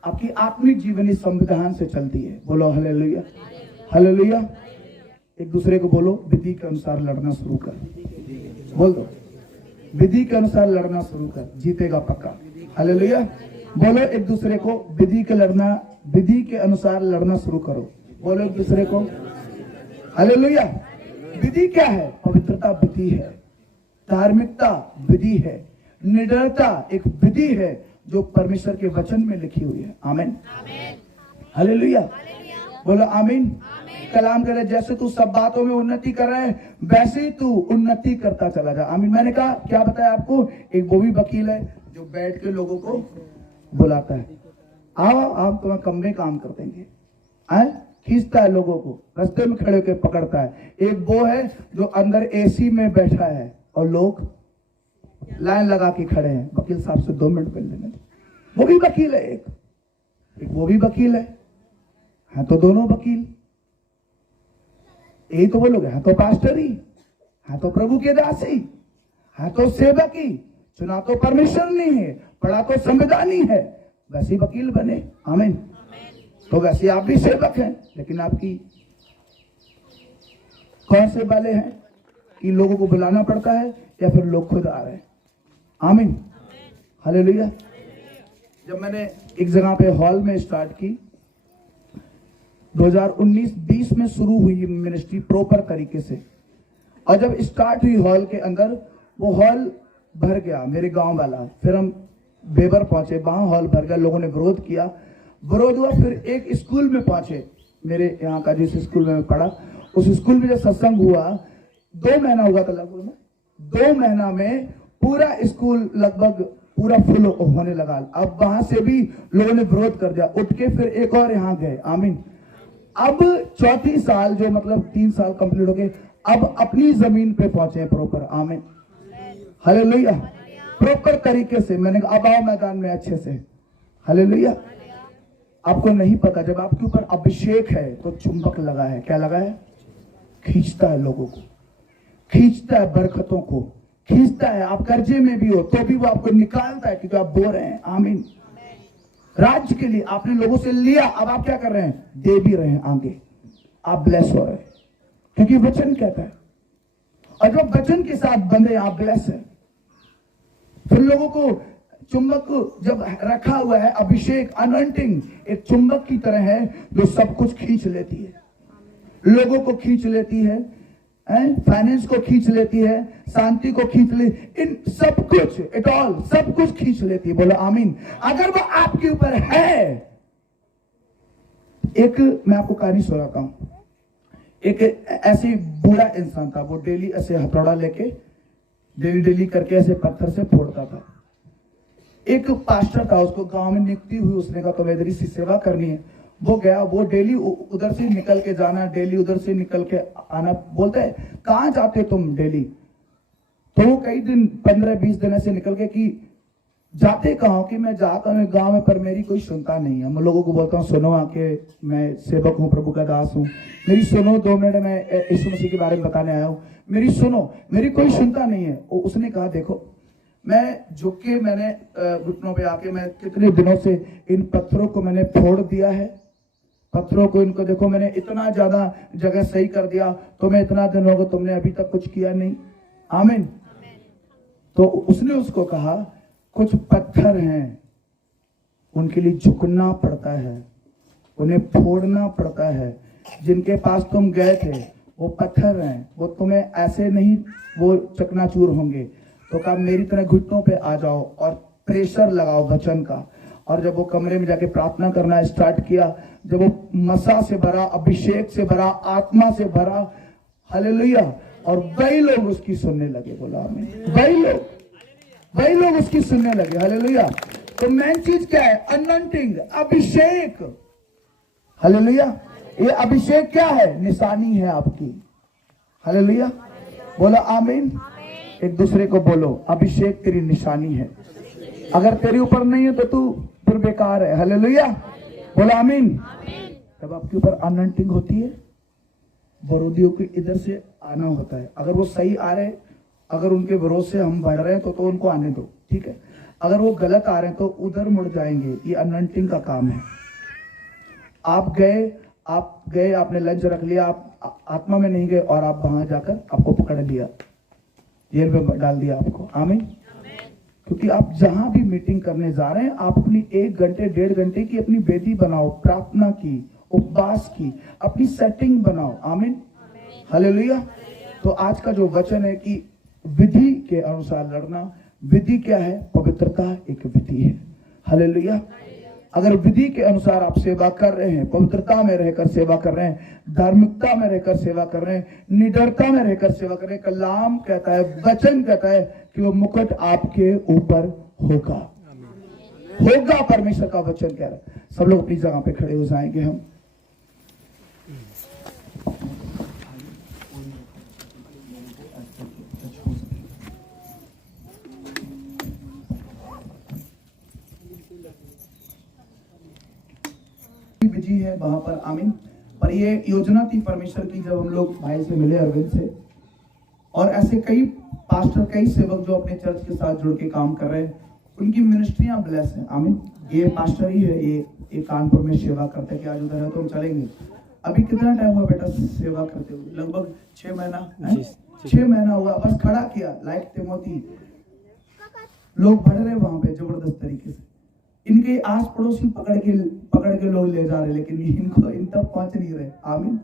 आपकी आत्मिक जीवन इस संविधान से चलती है। बोलो हालेलुया। हालेलुया। एक दूसरे को बोलो, विधि के अनुसार लड़ना शुरू कर। बोल दो, विधि के अनुसार लड़ना शुरू कर, जीतेगा पक्का। हालेलुया। बोलो एक दूसरे को, विधि के अनुसार लड़ना शुरू करो। बोलो एक दूसरे को। हालेलुया। विधि क्या है? पवित्रता विधि है, धार्मिकता विधि है, निडरता एक विधि है जो परमेश्वर के वचन में लिखी हुई है। आमीन। हालेलुया। बोलो आमीन। कलाम करे, जैसे तू सब बातों में उन्नति कर रहा है वैसे ही तू उन्नति करता चला जा। आमीन। मैंने कहा क्या बताया आपको, एक वो भी वकील है जो बैठ के लोगों को बुलाता है, आओ आप तुम्हें कम में काम कर देंगे, खींचता है लोगों को, रास्ते में खड़े होकर पकड़ता है। एक वो है जो अंदर एसी में बैठा है और लोग लाइन लगा के खड़े हैं, वकील साहब से 2 मिनट मिल लेने, वो भी वकील है। एक वो भी वकील है तो दोनों वकील, यही तो बोलोगे, हाँ तो पास्टर ही, हाँ तो प्रभु के दासी, हाँ तो सेवक ही, चुना तो परमेश्वर नहीं है, पढ़ा तो संविधान ही है, वैसे वकील बने। आमीन। तो वैसे आप भी सेवक हैं, लेकिन आपकी कौन से वाले हैं कि लोगों को बुलाना पड़ता है या फिर लोग खुद आ रहे हैं। आमीन। हालेलुया। जब मैंने एक जगह पे हॉल में स्टार्ट की, 2019-20 में शुरू हुई मिनिस्ट्री प्रॉपर तरीके से, और जब स्टार्ट हुई हॉल के अंदर, वो हॉल भर गया मेरे गांव वाला। फिर हम बेबर पहुंचे, वहां हॉल भर गया, लोगों ने विरोध किया, विरोध हुआ। फिर एक स्कूल में पहुंचे, मेरे यहाँ का जिस स्कूल में मैं पढ़ा, उस स्कूल में जब सत्संग हुआ, 2 महीना हुआ था लगभग में, 2 महीना में पूरा स्कूल लगभग पूरा फुल होने लगा। अब वहां से भी लोगों ने विरोध कर दिया, उठ के फिर एक और यहाँ गए। आमीन। अब चौथी साल, जो मतलब 3 साल कंप्लीट हो गए, अब अपनी जमीन पे पहुंचे प्रॉपर। आमीन। हालेलुया। प्रॉपर तरीके से मैंने कहा अब आओ मैदान में अच्छे से। हालेलुया। आपको नहीं पता, जब आपके ऊपर अभिषेक है तो चुंबक लगा है। क्या लगा है? खींचता है लोगों को, खींचता है बरकतों को, खींचता है। आप कर्जे में भी हो तो भी वो आपको निकालता है, क्योंकि आप बो रहे हैं। आमीन। राज्य के लिए आपने लोगों से लिया, अब आप क्या कर रहे हैं? दे भी रहे हैं आगे, आप ब्लेस हो रहे हैं, क्योंकि वचन कहता है। और जब वचन के साथ बंधे आप ब्लेस है। फिर लोगों को चुंबक जब रखा हुआ है, अभिषेक अनॉइंटिंग एक चुंबक की तरह है जो सब कुछ खींच लेती है, लोगों को खींच लेती है, फाइनेंस को खींच लेती है, शांति को खींच ले, इन सब कुछ, इट ऑल, सब कुछ खींच लेती है। बोलो आमीन। अगर वो आपके ऊपर है। एक मैं आपको कहानी सुनाता हूं। एक ऐसे बूढ़ा इंसान था, वो डेली ऐसे हथौड़ा लेके डेली करके ऐसे पत्थर से फोड़ता था। एक पास्टर था, उसको गांव में नियुक्ति हुई, उसने कहा तुम्हें इधर ही सेवा करनी है। वो गया, वो डेली उधर से निकल के जाना, डेली उधर से निकल के आना। बोलता है कहाँ जाते तुम डेली? तो वो कई दिन 15-20 दिन ऐसे निकल के कि जाते कहाँ? कि मैं जाता हूँ गांव में, पर मेरी कोई सुनता नहीं है। मैं लोगों को बोलता हूँ सुनो आके, मैं सेवक हूँ, प्रभु का दास हूँ, मेरी सुनो, 2 मिनट में यीशु मसीह के बारे में बताने आया हूँ, मेरी सुनो। मेरी कोई सुनता नहीं है। उसने कहा देखो, मैं झुक के मैंने घुटनों पे आके मैं कितने दिनों से इन पत्थरों को मैंने फोड़ दिया है, पत्थरों को, इनको देखो मैंने इतना ज्यादा जगह सही कर दिया, तो मैं इतना दिन हो गया, तुमने अभी तक कुछ किया नहीं। आमीन। तो उसने उसको कहा कुछ पत्थर हैं, उनके लिए झुकना पड़ता है, उन्हें फोड़ना पड़ता है। जिनके पास तुम गए थे वो पत्थर हैं, वो तुम्हें ऐसे नहीं वो चकनाचूर होंगे। तो कहा मेरी तरह घुटनों पे आ जाओ और प्रेशर लगाओ वचन का। और जब वो कमरे में जाके प्रार्थना करना स्टार्ट किया, जब वो मसा से भरा, अभिषेक से भरा, आत्मा से भरा, हालेलुया, और वही लोग उसकी सुनने लगे। बोला आमीन। वही लोग उसकी सुनने लगे। हालेलुया। तो मेन चीज क्या है? अनॉइंटिंग, अभिषेक। हालेलुया। ये अभिषेक क्या है? निशानी है आपकी। हालेलुया। बोला आमीन। एक दूसरे को बोलो, अभिषेक तेरी निशानी है। अगर तेरे ऊपर नहीं है तो तू फिर बेकार है। हालेलुया। बोला आमीन। जब आपके ऊपर अनॉइंटिंग होती है, विरोधियों को इधर से आना होता है। अगर वो सही आ रहे, अगर उनके विरोध से हम बढ़ रहे हैं तो उनको आने दो, ठीक है। अगर वो गलत आ रहे हैं तो उधर मुड़ जाएंगे। ये अनॉइंटिंग का काम है। आप गए, आपने लंच रख लिया, आप आत्मा में नहीं गए और आप वहां जाकर आपको पकड़ लिया, जेल में डाल दिया आपको। आमीन। क्योंकि आप जहां भी मीटिंग करने जा रहे हैं, आप अपनी 1 घंटे 1.5 घंटे की अपनी वेदी बनाओ, प्रार्थना की, उपवास की, अपनी सेटिंग बनाओ। आमीन। हालेलुया। तो आज का जो वचन है कि विधि के अनुसार लड़ना। विधि क्या है? पवित्रता एक विधि है। हालेलुया। अगर विधि के अनुसार आप सेवा कर रहे हैं, पवित्रता में रहकर सेवा कर रहे हैं, धार्मिकता में रहकर सेवा कर रहे हैं, निडरता में रहकर सेवा कर रहे हैं, कलाम कहता है, वचन कहता है कि वो मुकुट आपके ऊपर होगा। परमेश्वर का वचन कह रहा है। सब लोग अपनी जगह पे खड़े हो जाएंगे। हम बिजी है वहां पर। आमीन। पर ये योजना थी परमेश्वर की, जब हम लोग भाई से मिले, अरविंद से, और ऐसे कई पास्टर, कई सेवक जो अपने चर्च के साथ जुड़ के काम कर रहे हैं, उनकी मिनिस्ट्रियां ब्लेस हैं। आमीन। ये पास्टर ही है, ये कानपुर में सेवा करते हैं। कि आज उधर है तो हम चलेंगे। अभी कितना टाइम हुआ बेटा सेवा करते हुए? लगभग 6 महीना। 6 महीना हुआ, बस खड़ा किया लाइक तिमोथी। लोग बढ़ रहे वहां पे जबरदस्त तरीके से। इनके आस पड़ोसी पकड़ के लोग ले जा रहे, लेकिन इनको इन तक पहुंच नहीं रहे। आमीन।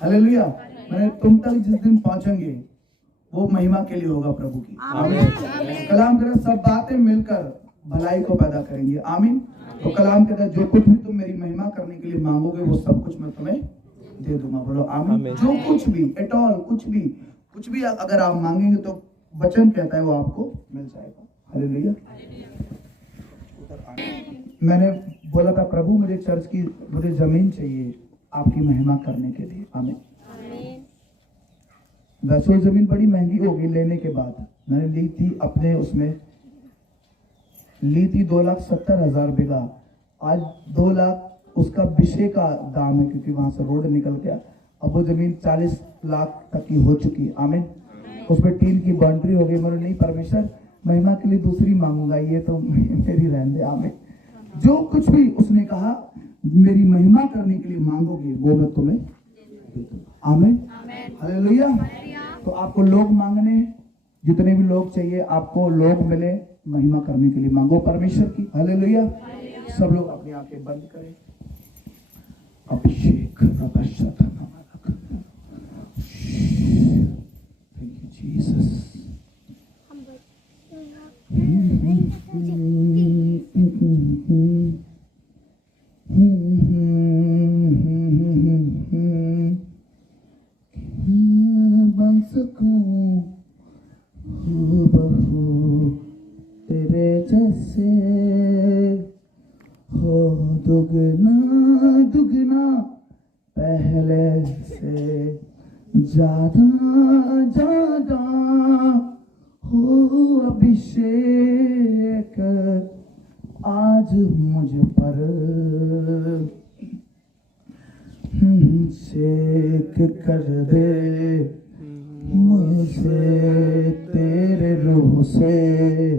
हालेलुया। मैंने तुम तक जिस दिन पहुंचेंगे वो महिमा के लिए होगा प्रभु की। आमीन। कलाम कहता है सब बातें मिलकर भलाई को पैदा करेंगे। आमीन। तो कलाम कहता है जो कुछ भी तुम मेरी महिमा करने के लिए मांगोगे वो सब कुछ मैं तुम्हें दे दूंगा। बोलो आमीन। जो कुछ भी, एट ऑल, कुछ भी अगर आप मांगेंगे तो वचन कहता है वो आपको मिल जाएगा। हालेलुया। मैंने बोला था प्रभु मुझे जमीन चाहिए आपकी महिमा करने के लिए। आमीन। वैसे जमीन बड़ी महंगी होगी लेने के बाद। मैंने ली थी अपने उसमें, ली थी 2,70,000 बीघा। आज 2 लाख उसका विषय का दाम है, क्योंकि वहां से रोड निकल गया। अब वो जमीन 40 लाख तक की हो चुकी। आमीन। उसमें टीन की बाउंड्री हो गई। मैंने नहीं परमेश्वर महिमा के लिए दूसरी मांगूंगा, ये तो मेरी रहने दे। आमीन। जो कुछ भी उसने कहा मेरी महिमा करने के लिए मांगोगे वो मैं तुम्हें दे दूंगा। आमीन। हालेलुया। तो आपको लोग मांगने, जितने भी लोग चाहिए आपको लोग मिले, महिमा करने के लिए मांगो परमेश्वर की। हालेलुया। सब लोग अपनी आंखें बंद करें। अभिषेक जीसस। बन सकूं हूबहू तेरे जैसे, हो दुगना दुगना पहले से, ज्यादा ज्यादा हो अभिषेक आज मुझ पर, शेक कर दे मुझे तेरे रूह से,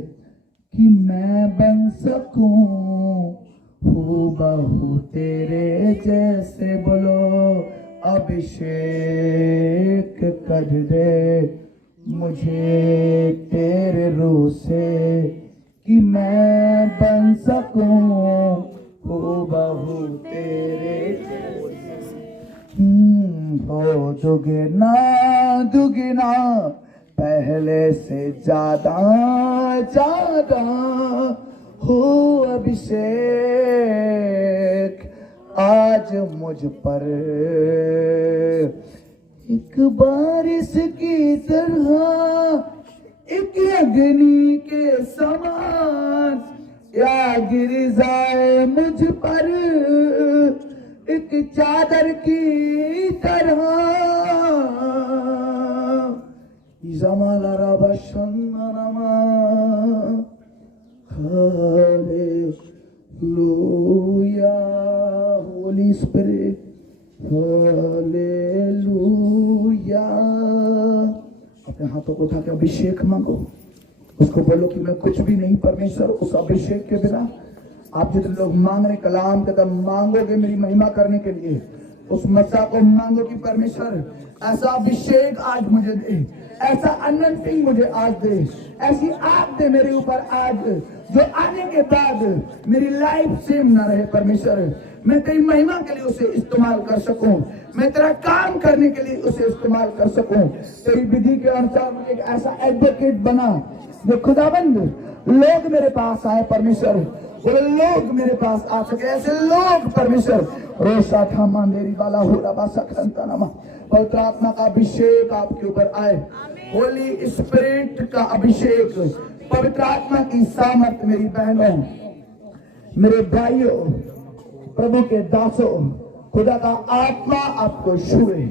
कि मैं बन सकूं हूबहू तेरे जैसे। बोलो अभिषेक कर दे मुझे तेरे रूह से, कि मैं बन सकूं हूबहू तेरे जैसे। हो दुगना दुगना पहले से ज्यादा ज्यादा हो अभिषेक आज मुझ पर, एक बारिश की तरह, एक अग्नि के समान या गिर जाए मुझ पर, एक चादर की तरह। Holi spirit, hallelujah. अपने हाथों को उठा के अभिषेक मांगो, उसको बोलो कि मैं कुछ भी नहीं परमेश्वर, उस अभिषेक के बिना। आप जितने लोग मांग रहे कलाम के तब मांगोगे मेरी महिमा करने के लिए, उस मसा को मांगो कि परमेश्वर ऐसा अभिषेक आज मुझे दे, ऐसा अनंटिंग मुझे आज दे, ऐसी आग दे मेरे ऊपर आज, जो आने के बाद मेरी लाइफ सेम ना रहे परमेश्वर। मैं तेरी महिमा के लिए उसे इस्तेमाल कर सकूं, मैं तेरा काम करने के लिए उसे इस्तेमाल कर सकूं। तेरी विधि के अनुसार मुझे एक ऐसा एडवोकेट बना जो खुदाबंद लोग मेरे पास आए परमेश्वर, वो लोग मेरे पास आ सके, ऐसे लोग परमेश्वर। रोशा था मंदेरी वाला हो रहा सकता नामा, पवित्र आत्मा का अभिषेक आपके ऊपर आए, होली स्पिरिट का अभिषेक, पवित्र आत्मा की सामर्थ मेरी बहनों, मेरे भाइयों, प्रभु के दासों, खुदा का आत्मा आपको छुए,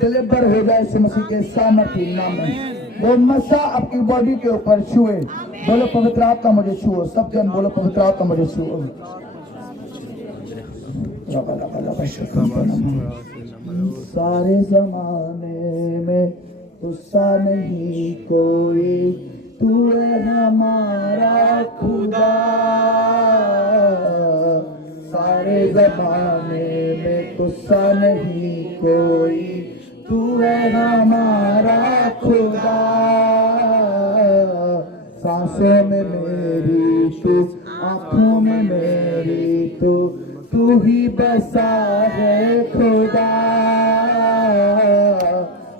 डिलीवर हो जाए यीशु मसीह के सामर्थी नाम में। वो मसा आपकी बॉडी के ऊपर छुए। बोलो पवित्र आत्मा मुझे छुओ, सब जन बोलो पवित्र आत्मा मुझे छुओ। सारे जमाने में गुस्सा नहीं कोई, तू है हमारा खुदा। सारे जमाने में गुस्सा नहीं कोई, तू है हमारा खुदा। सांसों में मेरी तू, आंखों में मेरी तू, तू ही बसा है खुदा।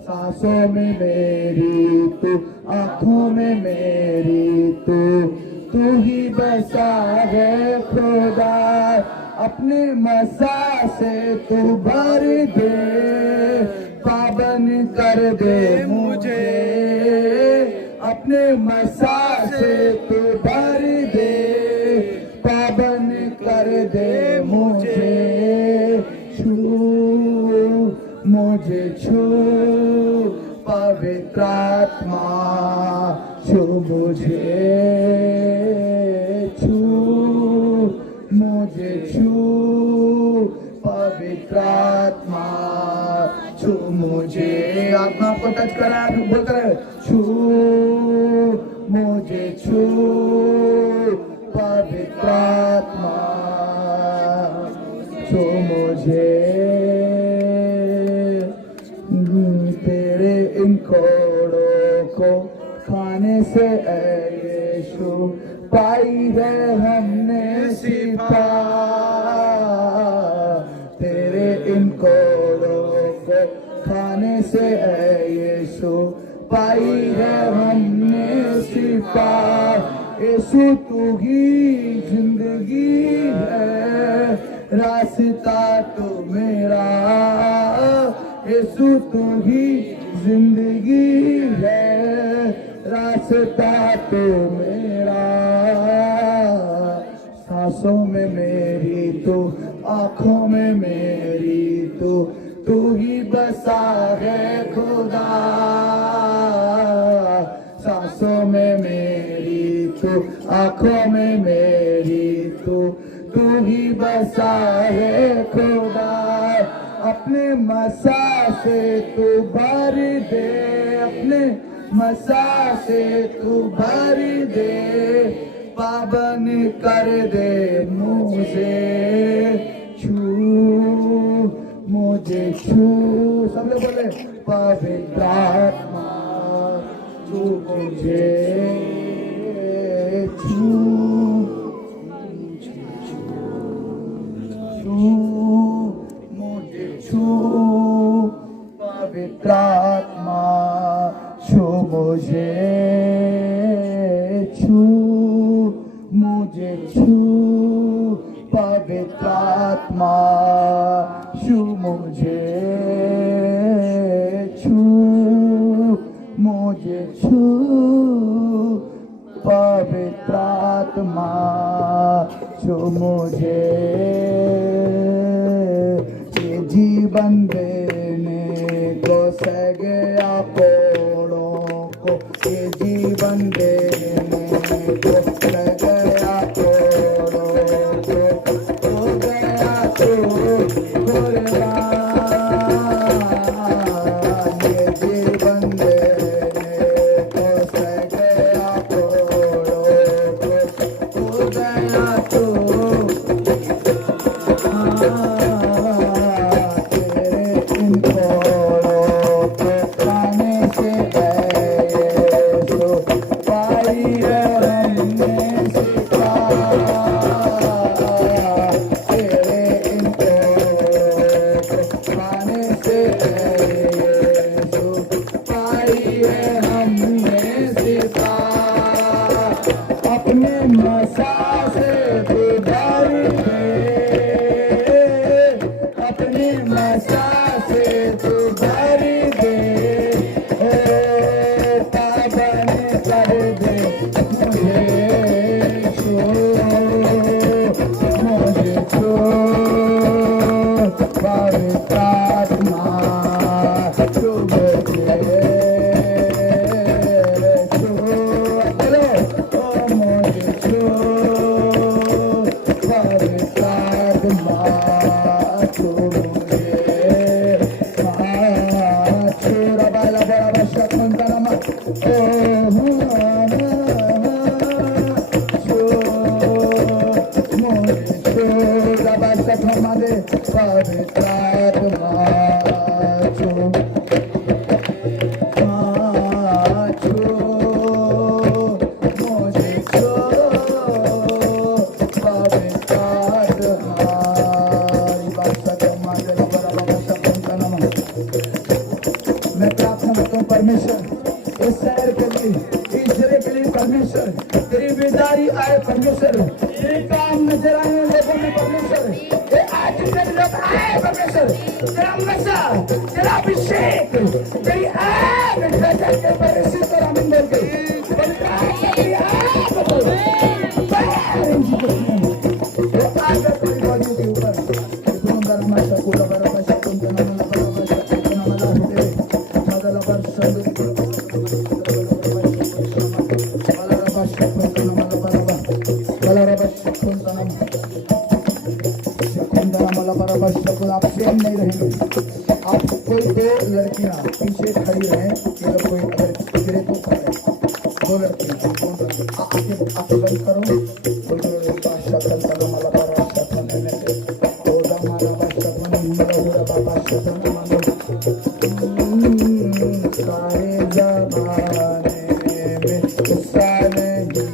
सांसों में मेरी तू, आंखों में मेरी तू, तू ही बसा है खुदा। अपने मसा से तू भर दे, पावन कर दे मुझे। अपने मसा से तू भर दे, पावन कर दे मुझे। छू मुझे छू पवित्र आत्मा, छू मुझे, छू मुझे, छू पवित्र आत्मा, छू मुझे। आत्मा को टच करा, बोलते रहे छू मुझे, छू पवित्र आत्मा, छू मुझे। तेरे इन कोड़ों को खाने से यीशु पाई है हमने सिफा। तेरे इन कोड़ों को खाने से यीशु पाई है हमने सिफा। यीशु तू ही जिंदगी है, रास्ता तू मेरा। यीशु तू ही जिंदगी है, रास्ता तू मेरा। सांसों में मेरी तू, आंखों में मेरी तू, तू ही बसा है खुदा। सांसों में मेरी तू, आंखों में मेरी तू, तू ही बसा है खुदा। अपने मसा से तू भर दे, अपने मसा से तू भर दे, पावन कर दे मुझे। छू मुझे, छू, सब लोग बोले पवित्र आत्मा, छू मुझे, छू मुझे, छू पवित्र आत्मा, छू मुझे। पवित्र आत्मा छू मुझे छू पवित्र आत्मा छू मुझे ये जीवन देने को सह गया कोड़ों को ये जीवन देने को सह गया कोड़ों को हो गया तो कुर्बान ये जीवन देने को सह गया कोड़ों को हो गया तो तेरे इन कोड़ों को खाने से सो पाई है हमने सीखा तेरे इन कोड़ों को खाने से सो पाई है हमने सीखा अपने मसा से तू भर दे अपने मसा से तू भर दे ओ पावन कर दे मुझे छू पवित्र आत्मा छू मुझे छू चलो ओ मुझे छू पवित्र आत्मा छू मुझे छू रबा लबा रबा शकुंतलम ओ छू मुझे छू रबा शकुंतलम दे पवित्र आत्मा छू मुझे छू पवित्र आत्मा मैं प्रार्थना करता हूँ परमेश्वर इस शहर के लिए इस जिले के लिए परमेश्वर तेरी बेदारी आए परमेश्वर तेरे काम नजर आए लोगों में परमेश्वर ये आज के लोग आए परमेश्वर तेरा मसा तेरा अभिषेक तेरी आग गजब के परमेश्वर पर आमीन बोल के पवित्र आत्मा तेरी आग बोल वो आग तेरी बॉडी के ऊपर तुम धर्म शकुला बराबर शकुन नाम बराबर शकुन नाम तेरे मदला पर शब्द आप सेम नहीं रहेंगे आप कोई दो लड़कियां पीछे खड़ी रहें अगर कोई अगर गिरे तो खड़े दो लड़कियां आगे बंद करो कोई शक्ल करो मला बाबा शक्ल मैंने ओदा मला बाबा शक्ल मला हुआ बाबा शक्ल मानो सारे जमाने में गुस्सा नहीं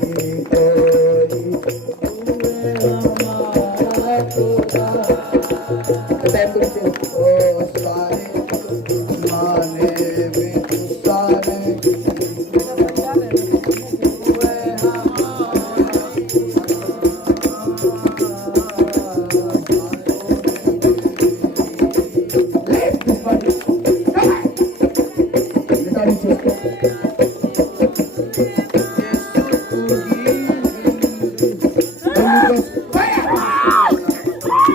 कोई हमारा खुदा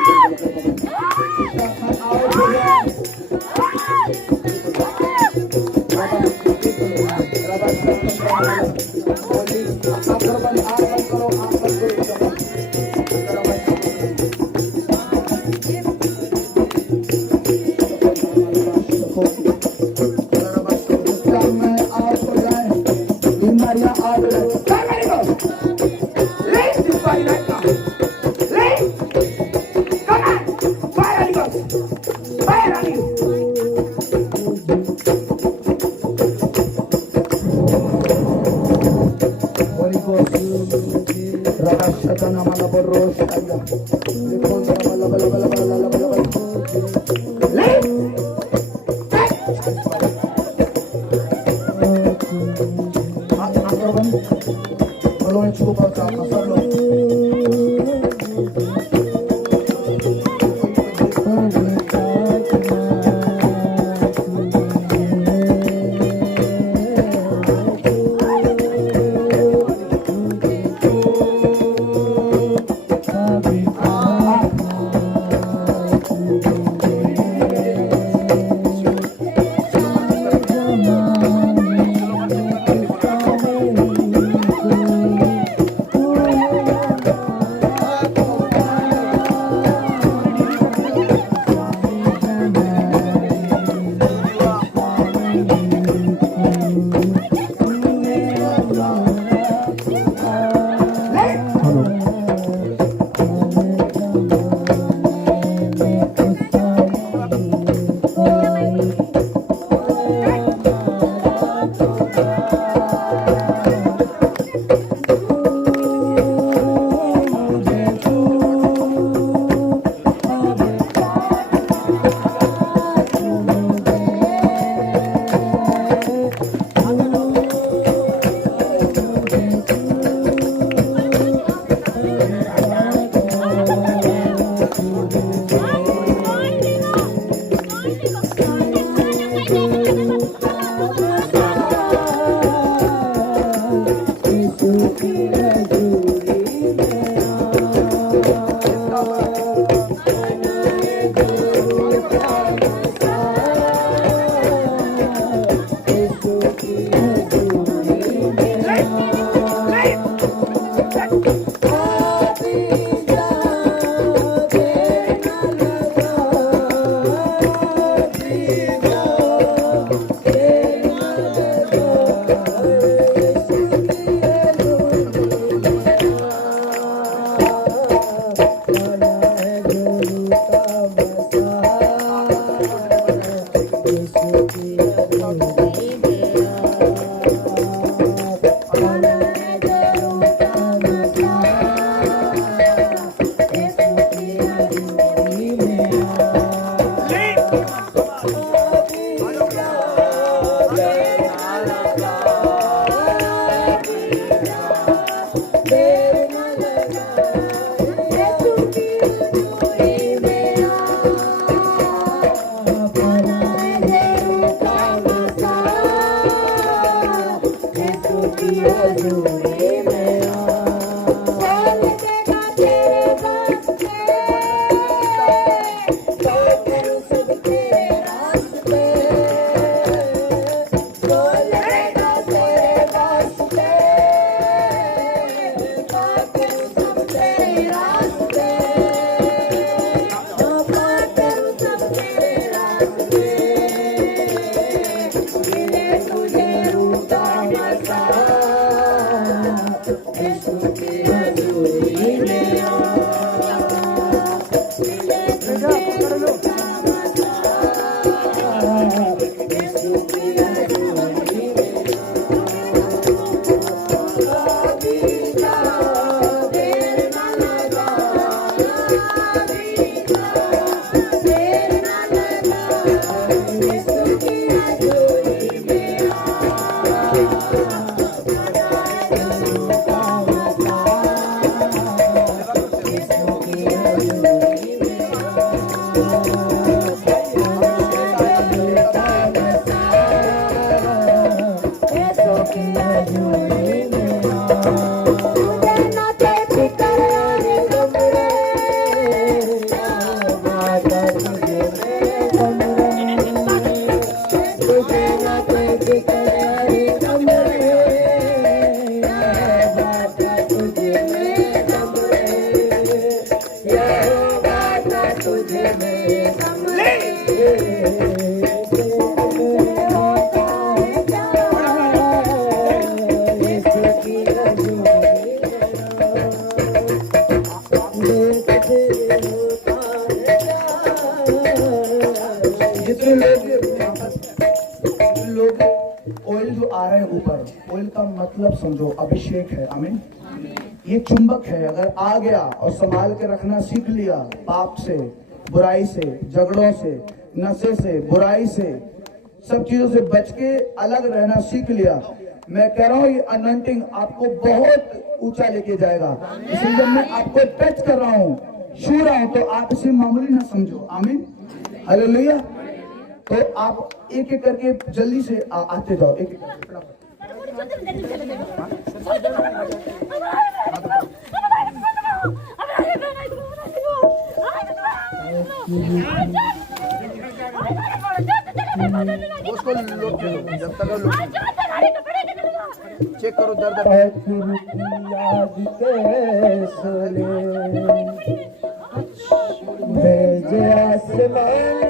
लोग ऑयल जो आ रहा है ऊपर, ऑयल का मतलब समझो अभिषेक है। आमीन। ये चुंबक है, अगर आ गया और संभाल के रखना सीख लिया, पाप से, बुराई से, झगड़ों से, नशे से, बुराई से, सब चीजों से बच के अलग रहना सीख लिया, मैं कह रहा हूँ ये अनॉइंटिंग आपको बहुत ऊंचा लेके जाएगा। इसलिए जब मैं आपको टच कर रहा हूँ, छू रहा हूँ, तो आप इसे मामूली ना समझो। आमीन। हालेलुया। तो आप एक एक करके जल्दी से आते जाओ, एक एक करके फटाफट। उसको जब तक चेक करो दर्द भेजे आसमान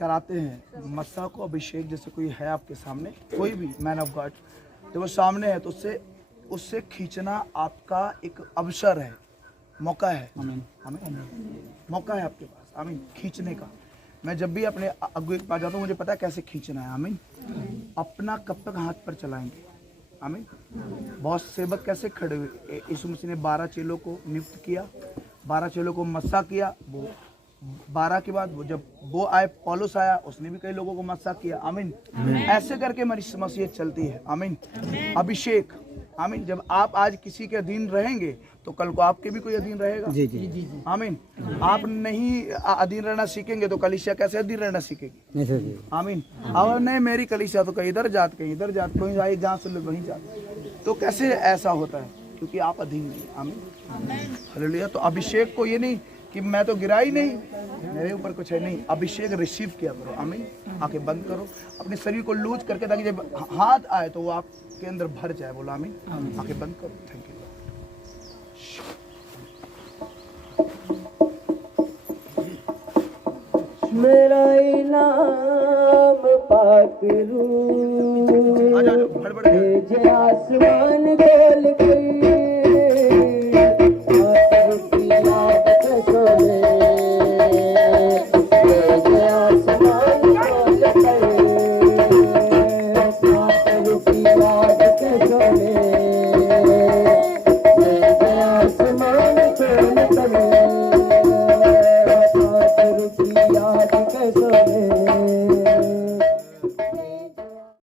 कराते हैं मस्सा को अभिषेक, जैसे कोई है आपके सामने, कोई भी मैन ऑफ गॉड जब वो सामने है तो उससे खींचना आपका एक अवसर है, मौका है। आमीन आमीन, मौका है आपके पास, आमीन, खींचने का। मैं जब भी अपने अगुए के पास जाता हूँ मुझे पता है कैसे खींचना है। आमीन। अपना कब तक हाथ पर चलाएंगे। आमीन। बहुत सेवक कैसे खड़े हुए, यीशु मसीह ने 12 चेलों को नियुक्त किया, 12 चेलों को मस्सा किया। वो 12 के बाद वो जब वो आए, पौलुस आया, उसने भी कई लोगों को मस्सा किया। आमीन। ऐसे करके मसीहत चलती है। आमीन। अभिषेक, आमीन। जब आप आज किसी के अधीन रहेंगे तो कल को आपके भी कोई अधीन रहेगा। जी जी जी। आमीन। आप नहीं अधीन रहना सीखेंगे तो कलीसिया कैसे अधीन रहना सीखेगी। आमीन। और नहीं मेरी कलीसिया तो कहीं इधर जात, कहीं इधर जात, कहीं आई जहाँ से लोग वहीं जात, तो कैसे ऐसा होता है? क्योंकि आप अधीन नहीं। आमीन। हालेलुया। तो अभिषेक को ये नहीं कि मैं तो गिरा ही नहीं, मेरे ऊपर कुछ है, नहीं। अभिषेक रिसीव किया करो। आमीन। आंखें बंद करो, अपने शरीर को लूज करके, ताकि जब हाथ आए तो वो आपके अंदर भर जाए। बोला आमीन। आंखें बंद करो। Thank you. मेरा इनाम पाक रूह भेजे आसमान गोल गई, भेजे आसमान गोल गई, याद के सोने